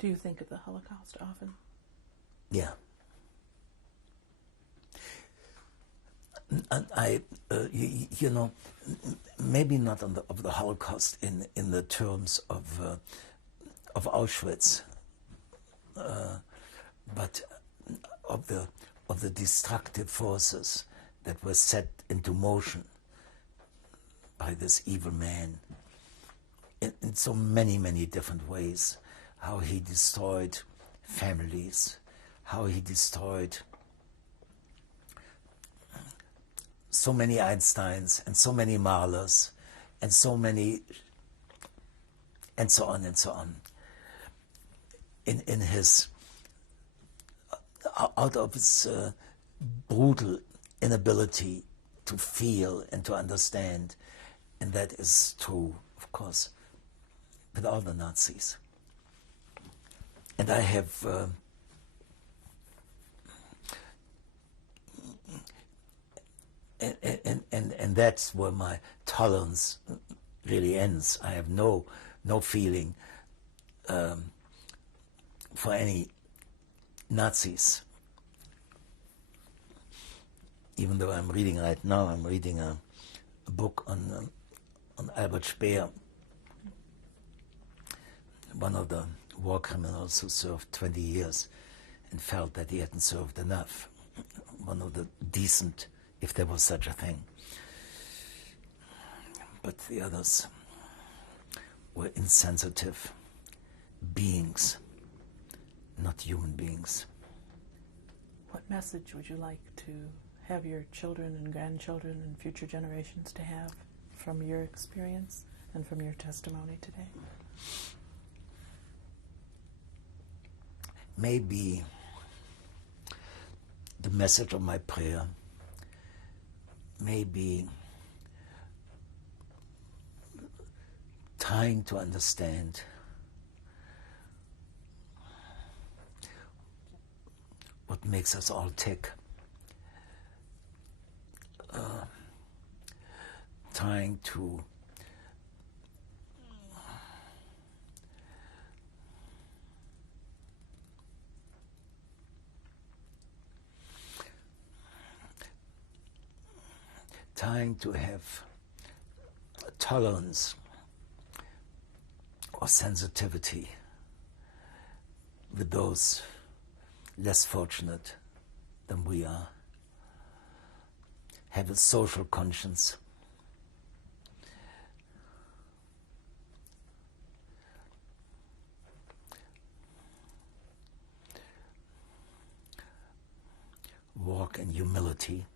Do you think of the Holocaust often? Yeah. And you know, maybe not of the Holocaust in the terms of Auschwitz, but of the destructive forces that were set into motion by this evil man in so many different ways. How he destroyed families, how he destroyed so many Einsteins and so many Mahlers and so many, and so on and so on. In his, out of his brutal inability to feel and to understand. And that is true, of course, with all the Nazis. And I have and that's where my tolerance really ends. I have no feeling for any Nazis. Even though I'm reading right now, I'm reading a book on Albert Speer, one of the war criminals who served 20 years and felt that he hadn't served enough. One of the decent, if there was such a thing. But the others were insensitive beings, not human beings. What message would you like to have your children and grandchildren and future generations to have from your experience and from your testimony today? Maybe the message of my prayer, maybe trying to understand what makes us all tick, trying to have tolerance or sensitivity with those less fortunate than we are, have a social conscience, walk in humility,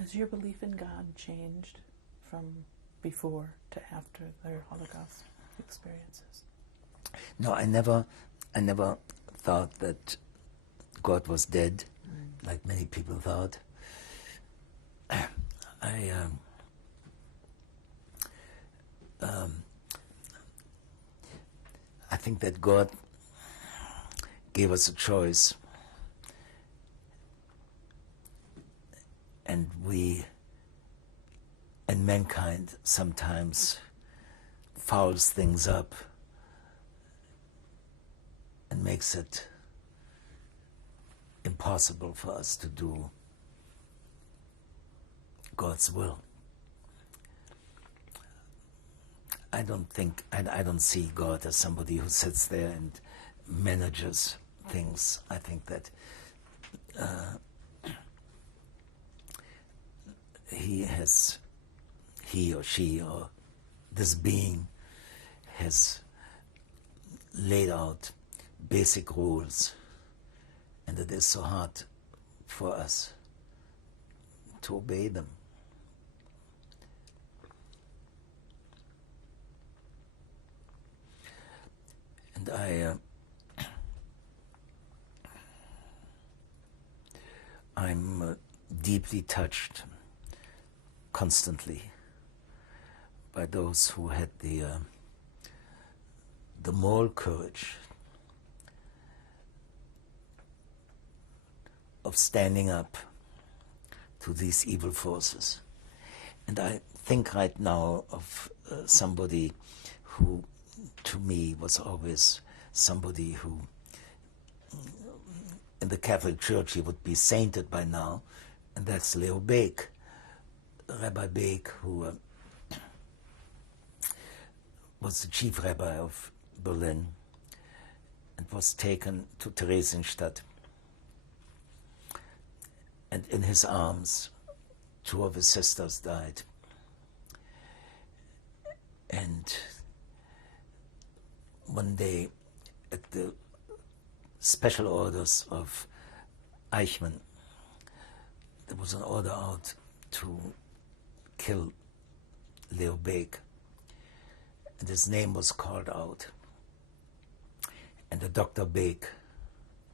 Has your belief in God changed from before to after their Holocaust experiences? No, I never thought that God was dead, like many people thought. I think that God gave us a choice, and mankind sometimes fouls things up and makes it impossible for us to do God's will. I don't see God as somebody who sits there and manages things. I think that he or she or this being has laid out basic rules, and it is so hard for us to obey them. And I'm deeply touched constantly by those who had the moral courage of standing up to these evil forces. And I think right now of somebody who, to me, was always somebody who, in the Catholic Church, he would be sainted by now, and that's Leo Baeck, Rabbi Baeck, who was the chief rabbi of Berlin and was taken to Theresienstadt. And in his arms, 2 of his sisters died. And one day, at the special orders of Eichmann, there was an order out to kill Leo Baeck. And his name was called out. And the Dr. Baeck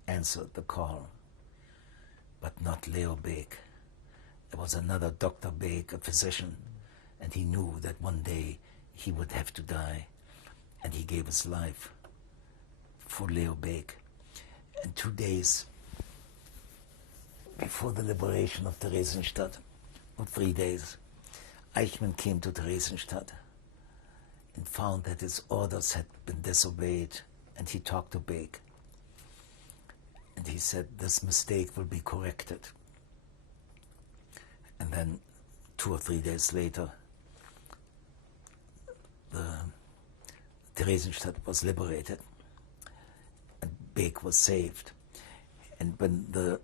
answered the call, but not Leo Baeck. There was another Dr. Baeck, a physician, and he knew that one day he would have to die, and he gave his life for Leo Baeck. And 2 days before the liberation of Theresienstadt, or 3 days, Eichmann came to Theresienstadt and found that his orders had been disobeyed, and he talked to Baeck. And he said, this mistake will be corrected. And then 2 or 3 days later, the Theresienstadt was liberated, and Baeck was saved. And when the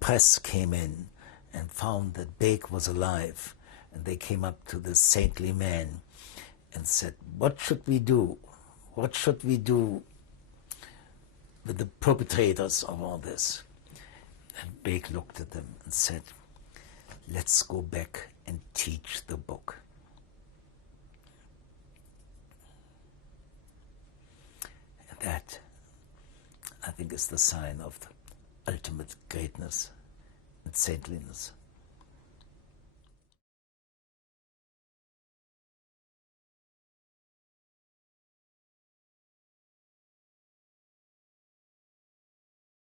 press came in and found that Baeck was alive, and they came up to this saintly man and said, what should we do? What should we do with the perpetrators of all this? And Baeck looked at them and said, let's go back and teach the book. And that, I think, is the sign of the ultimate greatness and saintliness.